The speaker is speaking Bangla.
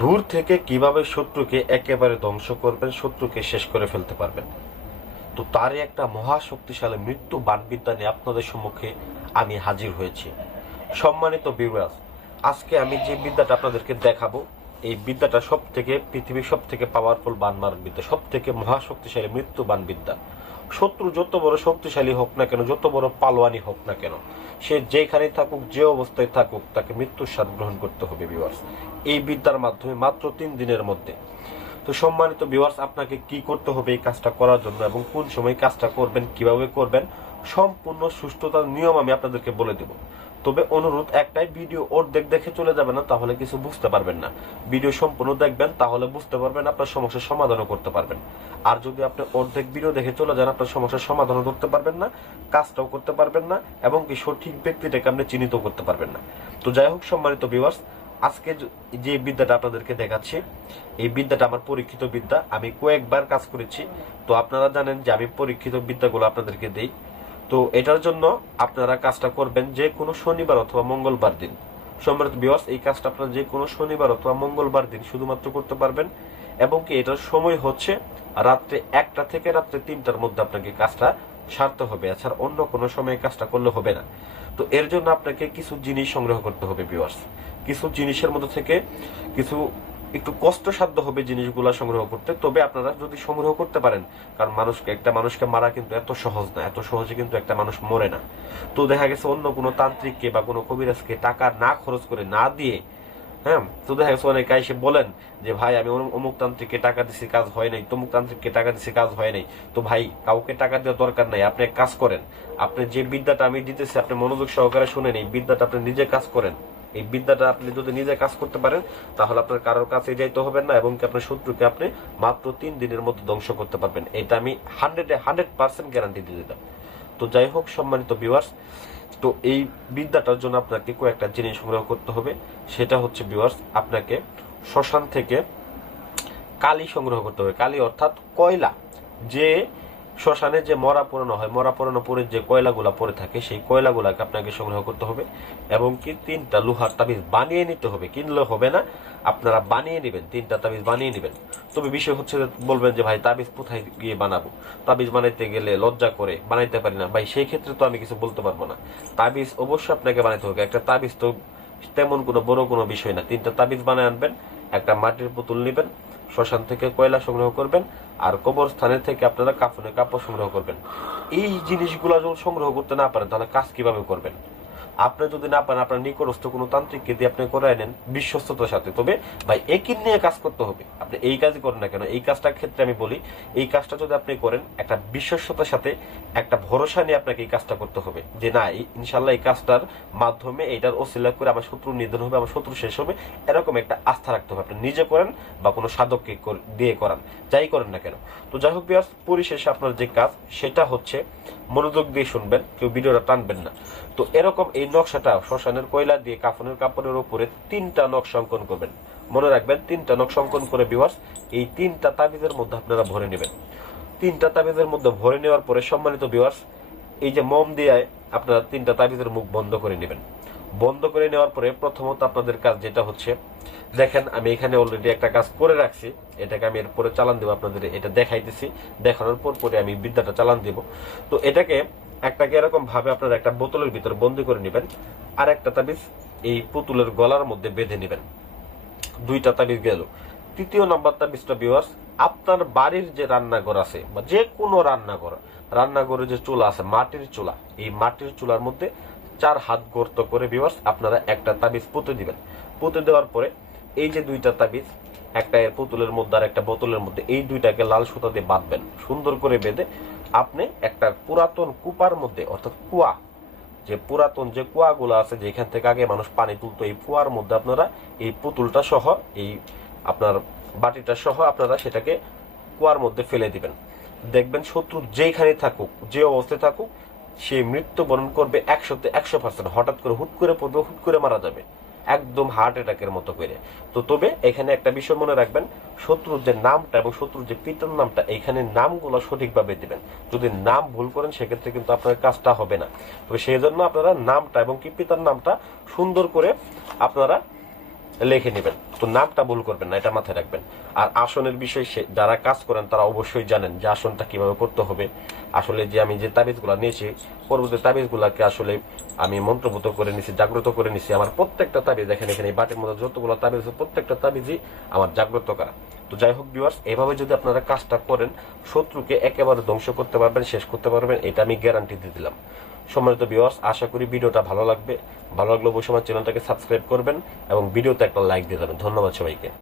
দূর থেকে কীভাবে শত্রুকে একেবারে ধ্বংস করবেন, শত্রুকে শেষ করে ফেলতে পারবেন? তো তারই একটা মহাশক্তিশালী মৃত্যু বানবিদ্যা নিয়ে আপনাদের সম্মুখে আমি হাজির হয়েছি। সম্মানিত বিউরাজ আজকে আমি যে বিদ্যাটা আপনাদেরকে দেখাবো এই বিদ্যাটা সব থেকে পৃথিবীর সব থেকে পাওয়ারফুল বানমার বিদ্যা সব থেকে মহা শক্তিশালী মৃত্যু বান বিদ্যা। শত্রু যত বড় শক্তিশালী হোক না কেন, যত বড় পালোয়ানি হোক না কেন, সে যেখানে থাকুক, যে অবস্থায় থাকুক, তাকে মৃত্যুর স্বাদ গ্রহণ করতে হবে বিভার্স এই বিদ্যার মাধ্যমে মাত্র তিন দিনের মধ্যে। তো সম্মানিত ভিউয়ার্স আপনাকে কি করতে হবে এই কাজটা করার জন্য এবং কোন সময় কাজটা করবেন, কীভাবে করবেন, সম্পূর্ণ সুস্থতার নিয়ম আমি আপনাদেরকে বলে দেব। তবে অনুরোধ, একটাই ভিডিও অর্ধেক দেখে চলে যাবে না, তাহলে কিছু বুঝতে পারবেন না। ভিডিও সম্পূর্ণ দেখবেন, তাহলে বুঝতে পারবেন আপনার সমস্যার সমাধানও করতে পারবেন। আর যদি আপনি অর্ধেক ভিডিও দেখে চলে যান, আপনার সমস্যার সমাধানও করতে পারবেন না, কাজটাও করতে পারবেন না, এবং কি সঠিক ব্যক্তিটাকে আপনি চিহ্নিত করতে পারবেন না। তো যাই হোক, সম্মানিত ভিউয়ার্স আজকে যে- বিদ্যাটা আপনাদেরকে দেখাচ্ছি, এই বিদ্যাটা আমার পরীক্ষিত বিদ্যা, আমি কয়েকবার কাজ করেছি। তো আপনারা জানেন যে আমি পরীক্ষিত বিদ্যাগুলো আপনাদেরকে দেই। তো এটার জন্য আপনারা কাজটা করবেন যে কোনো শনিবার অথবা মঙ্গলবার দিন। সম্মানিত বিওয়াস এই কাজটা আপনারা যে কোনো শনিবার অথবা মঙ্গলবার দিন শুধুমাত্র করতে পারবেন এবং কি এটার সময় হচ্ছে রাত্রে একটা থেকে রাত্রে তিনটার মধ্যে আপনাকে কাজটা সারতে হবে। এছাড়া অন্য কোনো সময় কাজটা করলে হবে না। তো এর জন্য আপনাকে কিছু জিনিস সংগ্রহ করতে হবে ভিউয়ার্স কিছু জিনিসের মধ্যে থেকে কিছু একটু কষ্টসাধ্য হবে জিনিসগুলো সংগ্রহ করতে। তবে আপনারা যদি সংগ্রহ করতে পারেন, কারণ মানুষকে, একটা মানুষকে মারা কিন্তু এত সহজ না, এত সহজে কিন্তু একটা মানুষ মরে না। তো দেখা গেছে অন্য কোনো তান্ত্রিককে বা কোনো কবিরাজকে টাকা না খরচ করে না দিয়ে হ্যাঁ তো দেখা গেছে অনেকে এসে বলেন যে, ভাই, আমি অমুক- তান্ত্রিককে টাকা দিছি, কাজ হয় নাই, তমুক তান্ত্রিককে টাকা দিছি, কাজ হয় নাই। তো ভাই, কাউকে টাকা দেওয়ার দরকার নাই, আপনি এক কাজ করেন। আপনি যে বিদ্যাটা আমি দিতেছি, আপনি মনোযোগ সহকারে শুনেন, এই বিদ্যাটা আপনি নিজে কাজ করেন। এই বিদ্যাটা আপনি যদি নিজে কাজ করতে পারেন, তাহলে আপনার কারোর কাছে যাইতে হবে না, এবং আপনার শত্রুকে আপনি মাত্র তিন দিনের মধ্যে ধ্বংস করতে পারবেন। এটা আমি হান্ড্রেড হান্ড্রেড পার্সেন্ট গ্যারান্টি দিয়ে দিলাম। তো যাই হোক, সম্মানিত ভিউয়ার্স তো এই বিদ্যাটার জন্য আপনাকে কয়েকটা জিনিস সংগ্রহ করতে হবে। সেটা হচ্ছে ভিউয়ার্স আপনাকে শ্মশান থেকে কালি সংগ্রহ করতে হবে। কালি অর্থাৎ কয়লা। যে শ্মশানে যে মরা পোড়ানো হয়, মরা পোড়ানো পরে যে কয়লাগুলা পরে থাকে, সেই কয়লাগুলাকে আপনাকে সংগ্রহ করতে হবে এবং কি তিনটা লোহার তাবিজ বানিয়ে নিতে হবে। কিনলে হবে না, আপনারা বানিয়ে নেবেন, তিনটা তাবিজ বানিয়ে নেবেন। তবে বিষয় হচ্ছে বলবেন যে, ভাই, তাবিজ কোথায় গিয়ে বানাবো? তাবিজ বানাইতে গেলে লজ্জা করে, বানাইতে পারি না। ভাই, সেই ক্ষেত্রে তো আমি কিছু বলতে পারব না। তাবিজ অবশ্যই আপনাকে বানাইতে হবে। একটা তাবিজ তো তেমন কোনো বড় কোনো বিষয় না। তিনটা তাবিজ বানায় আনবেন, একটা মাটির পুতুল নেবেন শ্মশান থেকে কয়লা সংগ্রহ করবেন আর কবরস্থানের থেকে আপনারা কাফনের কাপড় সংগ্রহ করবেন। এই জিনিসগুলো যখন সংগ্রহ করতে না পারেন, তাহলে কাজ কীভাবে করবেন? আপনি যদি না পারেন, আপনার নিকটস্থ কোনো তান্ত্রিককে দিয়ে আপনি করাই নেন বিশ্বস্ততার সাথে। তবে ভাই, একই নিয়ে কাজ করতে হবে। আপনি এই কাজই করেন না কেন? এই কাজটার ক্ষেত্রে আমি বলি, এই কাজটা যদি আপনি করেন, একটা বিশ্বস্ততার সাথে একটা ভরসা নিয়ে আপনাকে এই কাজটা করতে হবে। যে না ইনশাল্লাহ এই কাজটার মাধ্যমে এইটার অশিলা করে আমার শত্রু নিধন হবে, আমার শত্রু শেষ হবে, এরকম একটা আস্থা রাখতে হবে। আপনি নিজে করেন বা কোনো সাধককে দিয়ে করান। যাই করেন না কেন। তো যাই হোক বিয়াস পরিশেষে আপনার যে কাজ, সেটা হচ্ছে মনোযোগ দিয়ে শুনবেন, কেউ ভিডিওটা টানবেন না। তো এরকম এই নকশাটা শ্মশানের কয়লা দিয়ে কাফনের কাপড়ের উপরে তিনটা নকশা অঙ্কন করবেন। মনে রাখবেন, তিনটা নকশা অঙ্কন করে বিওয়ার্স এই তিনটা তাবিজের মধ্যে আপনারা ভরে নেবেন। তিনটা তাবিজের মধ্যে ভরে নেওয়ার পরে সম্মানিত বিওয়ার্স এই যে মম দিয়ে আপনারা তিনটা তাবিজের মুখ বন্ধ করে নেবেন। বন্ধ করে নেওয়ার পরে প্রথমত আপনাদের কাজ যেটা হচ্ছে, দেখেন আমি এখানে অলরেডি একটা কাজ করে রাখছি, এটাকে আমি এরপরে চালান দেবো আপনাদের, এটা দেখাইতেছি। দেখানোর পর পরে আমি বিদ্যাটা চালান দেব। তো এটাকে একটাকে এরকম ভাবে আপনারা একটা বোতলের ভিতরে বন্দি করে নেবেন আর একটা তাবিজ এই পুতুলের গলার মধ্যে বেঁধে নেবেন। দুইটা তাবিজ গেল। তৃতীয় নাম্বার তাবিজটা ভিউয়ার্স আপনার বাড়ির যে রান্নাঘর আছে বা যে কোনো রান্নাঘর, রান্নাঘরে যে চুলা আছে, মাটির চুলা, এই মাটির চুলার মধ্যে চার হাত গর্ত করে ভিউয়ার্স আপনারা একটা তাবিজ পুঁতে দিবেন। পুঁতে দেওয়ার পরে এই যে দুইটা তাবিজ একটা এর পুতুলের মধ্যে আর একটা বোতলের মধ্যে, এই দুইটাকে লাল সুতা দিয়ে বাঁধবেন। সুন্দর করে বেঁধে আপনি একটা পুরাতন কুপার মধ্যে, অর্থাৎ কুয়া, যে পুরাতন যে কুয়াগুলো আছে, যেখান থেকে আগে মানুষ পানি তুলতো, এই কুয়ার মধ্যে আপনারা এই পুতুলটা সহ, এই আপনার বাটিটা সহ আপনারা সেটাকে কুয়ার মধ্যে ফেলে দিবেন। দেখবেন শত্রু যেখানে থাকুক, যে অবস্থায় থাকুক, সে মৃত্যুবরণ করবে একশোতে একশো পার্সেন্ট। হঠাৎ করে হুট করে পড়বে, হুট করে মারা যাবে। একদম হার্ট অ্যাটাকের মতো করে। তো তবে এখানে একটা বিষয় মনে রাখবেন, শত্রুর যে নামটা এবং শত্রুর যে পিতার নামটা, এখানে নামগুলো সঠিকভাবে দেবেন। যদি নাম ভুল করেন, সেক্ষেত্রে কিন্তু আপনার কাজটা হবে না। তবে সেই জন্য আপনারা নামটা এবং কি পিতার নামটা সুন্দর করে আপনারা লিখে নেবেন। তো নামটা ভুল করবেন না, এটা মাথায় রাখবেন। আর আসনের বিষয়ে যারা কাজ করেন, তারা অবশ্যই জানেন যে আসনটা কীভাবে করতে হবে। আসলে যে আমি যে তাবিজগুলো নিয়েছি, পরবর্তী তাবিজগুলোকে আসলে আমি মন্ত্রভূত করে নিছি, জাগ্রত করে নিছি। আমার প্রত্যেকটা তাবিজ, দেখেন এখানে বাটির মধ্যে যতগুলো তাবিজ প্রত্যেকটা তাবিজই আমার জাগ্রত করা। তো যাই হোক ভিউয়ার্স এভাবে যদি আপনারা কাজটা করেন, শত্রুকে একেবারে ধ্বংস করতে পারবেন, শেষ করতে পারবেন, এটা আমি গ্যারান্টি দিয়ে দিলাম। সম্মানিত ভিউয়ার্স আশা করি ভিডিওটা ভালো লাগবে। ভালো লাগলে অবশ্যই আমার চ্যানেলটাকে সাবস্ক্রাইব করবেন এবং ভিডিওতে একটা লাইক দিয়ে দেবেন। ধন্যবাদ সবাইকে।